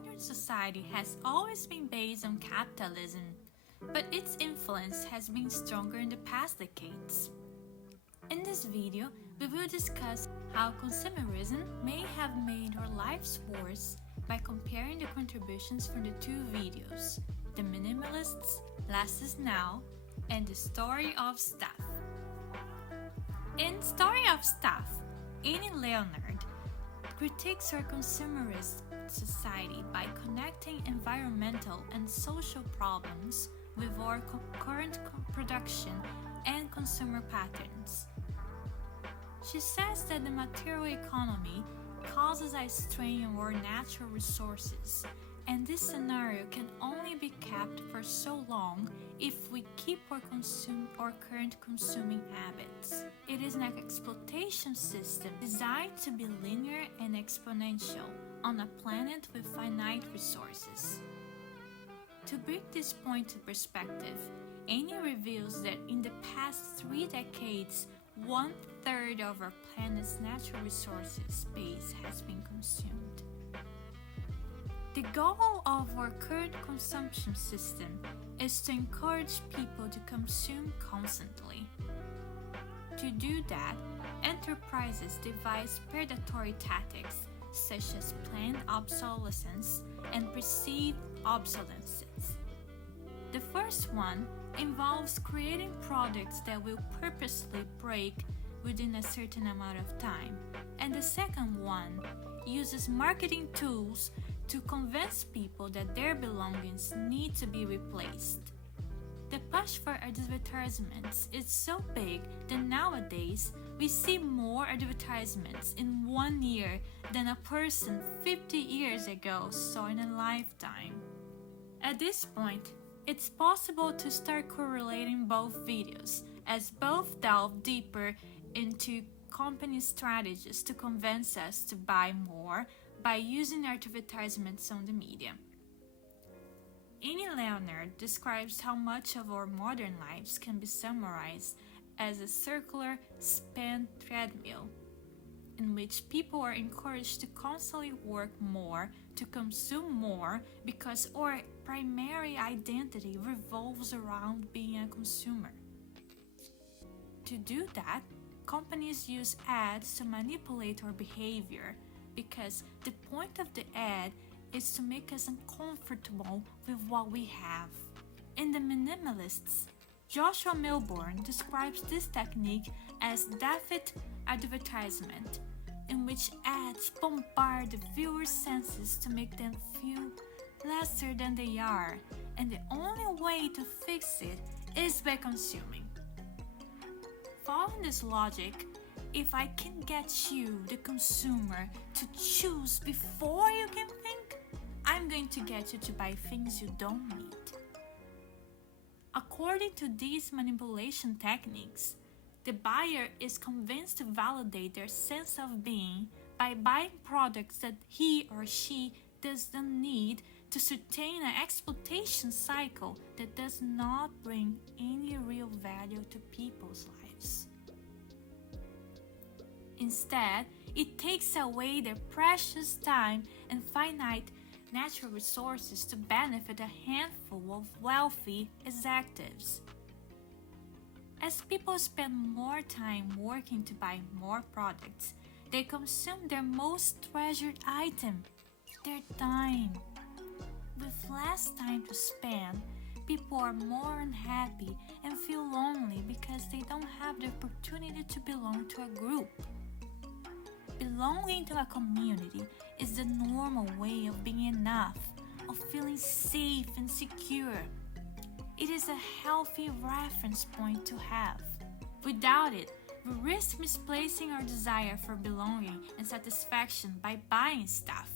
modern society has always been based on capitalism, but its influence has been stronger in the past decades. In this video, we will discuss how consumerism may have made our lives worse by comparing the contributions from the two videos, the Minimalists, Less is Now, and the Story of Stuff. In Story of Stuff, Leonard critiques our consumerist society by connecting environmental and social problems with our current production and consumer patterns. She says that the material economy causes a strain on our natural resources, and this scenario can only be kept for so long if we keep our current consuming habits. It is an exploitation system designed to be linear and exponential on a planet with finite resources. To bring this point to perspective, Annie reveals that in the past 3 decades, 1/3 of our planet's natural resources base has been consumed. The goal of our current consumption system is to encourage people to consume constantly. To do that, enterprises devise predatory tactics such as planned obsolescence and perceived obsolescence. The first one involves creating products that will purposely break within a certain amount of time, and the second one uses marketing tools to convince people that their belongings need to be replaced. The push for advertisements is so big that nowadays we see more advertisements in 1 year than a person 50 years ago saw in a lifetime. At this point, it's possible to start correlating both videos, as both delve deeper into company strategies to convince us to buy more by using advertisements on the media. Leonard describes how much of our modern lives can be summarized as a circular spin treadmill, in which people are encouraged to constantly work more, to consume more, because our primary identity revolves around being a consumer. To do that, companies use ads to manipulate our behavior, because the point of the ad is to make us uncomfortable with what we have. In the Minimalists, Joshua Millburn describes this technique as deafened advertisement, in which ads bombard the viewer's senses to make them feel lesser than they are, and the only way to fix it is by consuming. Following this logic, if I can get you, the consumer, to choose before you can think, I'm going to get you to buy things you don't need. According to these manipulation techniques, the buyer is convinced to validate their sense of being by buying products that he or she doesn't need to sustain an exploitation cycle that does not bring any real value to people's lives. Instead, it takes away their precious time and finite natural resources to benefit a handful of wealthy executives. As people spend more time working to buy more products, they consume their most treasured item, their time. With less time to spend, people are more unhappy and feel lonely because they don't have the opportunity to belong to a group. Belonging to a community is the normal way of being enough, of feeling safe and secure. It is a healthy reference point to have. Without it, we risk misplacing our desire for belonging and satisfaction by buying stuff.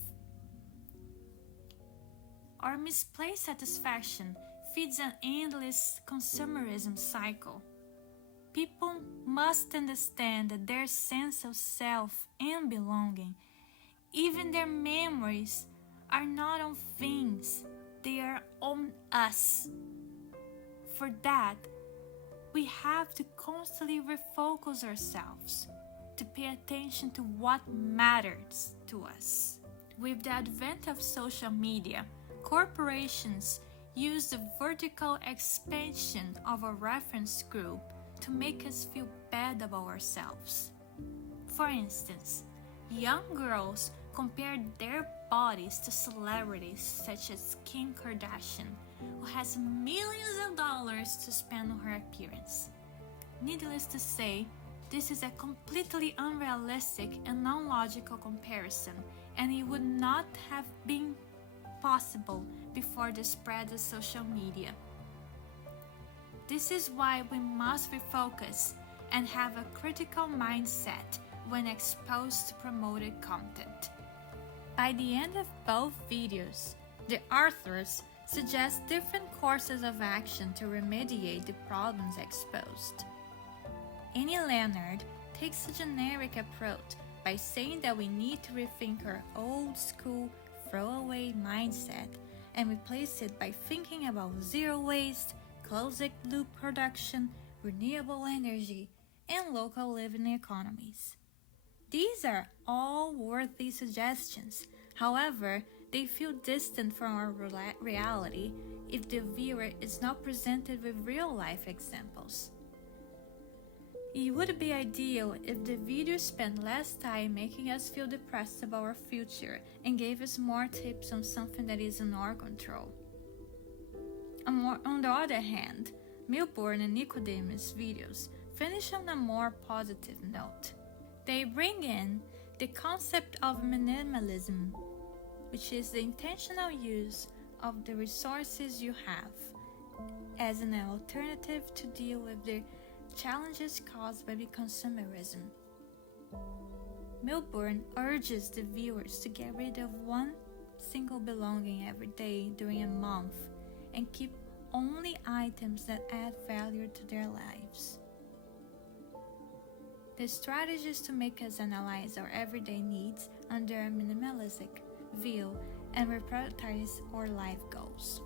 Our misplaced satisfaction feeds an endless consumerism cycle. People must understand that their sense of self and belonging, even their memories, are not on things, they are on us. For that, we have to constantly refocus ourselves, to pay attention to what matters to us. With the advent of social media, corporations use the vertical expansion of a reference group to make us feel bad about ourselves. For instance, young girls compare their bodies to celebrities such as Kim Kardashian, who has millions of dollars to spend on her appearance. Needless to say, this is a completely unrealistic and non-logical comparison, and it would not have been possible before the spread of social media. This is why we must refocus and have a critical mindset when exposed to promoted content. By the end of both videos, the authors suggest different courses of action to remediate the problems exposed. Leonard takes a generic approach by saying that we need to rethink our old school throwaway mindset and replace it by thinking about zero waste, closed loop production, renewable energy, and local living economies. These are all worthy suggestions. However, they feel distant from our reality if the viewer is not presented with real-life examples. It would be ideal if the video spent less time making us feel depressed about our future and gave us more tips on something that is in our control. On the other hand, Millburn and Nicodemus videos finish on a more positive note. They bring in the concept of minimalism, which is the intentional use of the resources you have, as an alternative to deal with the challenges caused by the consumerism. Millburn urges the viewers to get rid of one single belonging every day during a month and keep only items that add value to their lives. The strategy is to make us analyze our everyday needs under a minimalistic view and reprioritize our life goals.